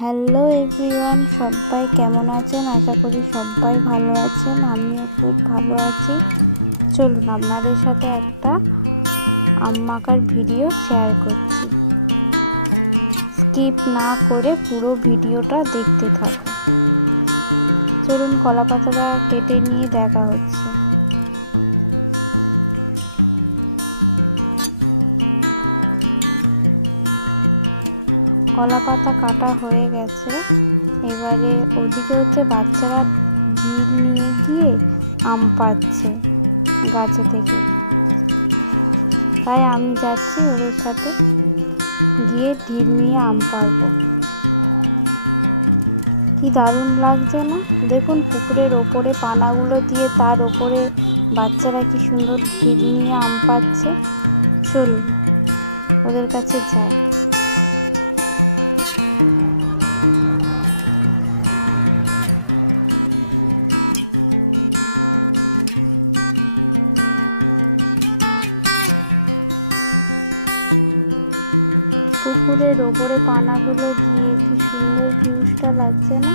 Hello everyone, সবাই কেমন আছেন? আশা করি সবাই ভালো আছেন। আমিও খুব ভালো আছি। চলুন আপনাদের সাথে একটা আম মাখার ভিডিও শেয়ার করছি। স্কিপ না করে পুরো ভিডিওটা দেখতে থাকুন। চলুন কলা পাতাটা কেটে নিয়ে দেখা হচ্ছে। কলা পাতা কাটা হয়ে গেছে। এবারে ওদিকে হচ্ছে বাচ্চারা নিয়ে গিয়ে আম পাড়ছে গাছে থেকে, তাই আমি যাচ্ছি ওদের সাথে, গিয়ে ঢিল নিয়ে আম পাড়বো। কি দারুণ লাগছে না? দেখুন পুকুরের ওপরে পানাগুলো দিয়ে তার ওপরে বাচ্চারা কি সুন্দর ঢিল নিয়ে আম পাড়ছে। চলুন ওদের কাছে যাই। পুকুরের ওপরে পানাগুলো দিয়ে কি সুন্দর জিনিসটা লাগছে না?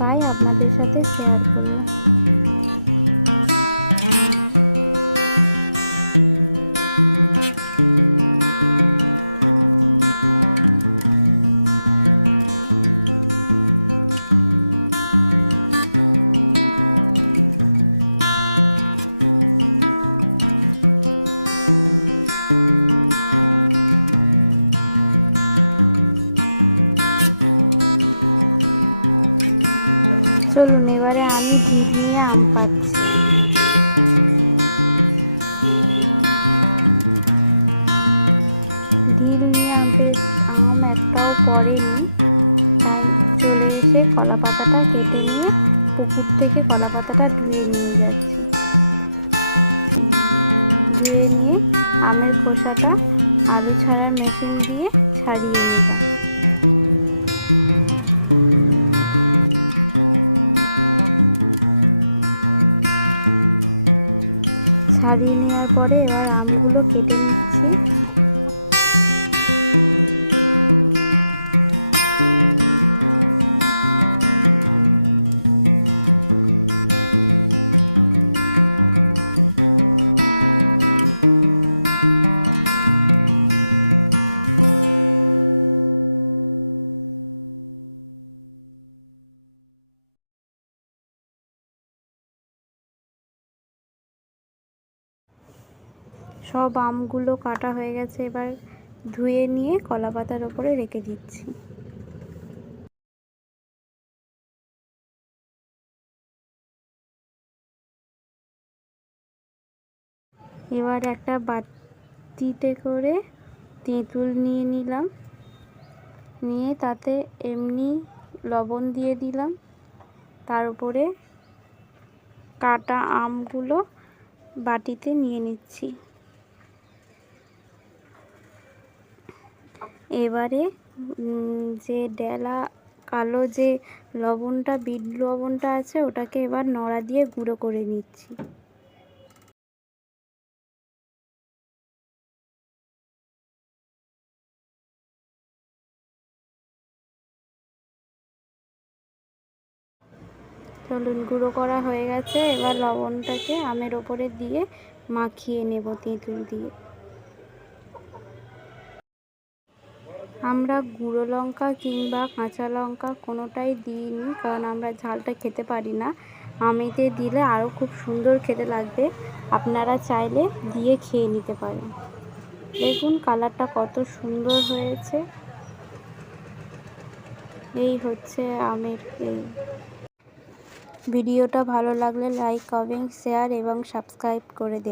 তাই আপনাদের সাথে শেয়ার করলাম। চলুন এবারে আমি ঢিল নিয়ে আম পাড়ছি। ঢিল নিয়ে আম একটাও পড়েনি, তাই চলে এসে কলা পাতাটা কেটে নিয়ে পুকুর থেকে কলা পাতাটা ধুয়ে নিয়ে যাচ্ছি। ধুয়ে নিয়ে আমের খোসাটা আলু ছাড়ার মেশিন দিয়ে ছাড়িয়ে নিলাম। ছাড়িয়ে নেওয়ার পরে এবার আমগুলো কেটে নিচ্ছি। সব আমগুলো কাটা হয়ে গেছে, এবার ধুয়ে নিয়ে কলা পাতার ওপরে রেখে দিচ্ছি। এবার একটা বাটিতে করে তেঁতুল নিয়ে নিলাম, নিয়ে তাতে এমনি লবণ দিয়ে দিলাম, তার উপরে কাটা আমগুলো বাটিতে নিয়ে নিচ্ছি। এবারে যে ডেলা কালো যে লবণটা, বিট লবণটা আছে, ওটাকে এবার নড়া দিয়ে গুঁড়ো করে নিচ্ছি। চলুন গুঁড়ো করা হয়ে গেছে, এবার লবণটাকে আমের ওপরে দিয়ে মাখিয়ে নেব তেঁতুল দিয়ে। আমরা গুঁড়ো লঙ্কা কিংবা কাঁচা লঙ্কা কোনোটাই দিইনি, কারণ আমরা ঝালটা খেতে পারি না। আমেতে দিলে আরও খুব সুন্দর খেতে লাগবে, আপনারা চাইলে দিয়ে খেয়ে নিতে পারেন। দেখুন কালারটা কত সুন্দর হয়েছে। এই হচ্ছে আমের এই ভিডিওটা ভালো লাগলে লাইক, কমেন্ট, শেয়ার এবং সাবস্ক্রাইব করে দেবেন।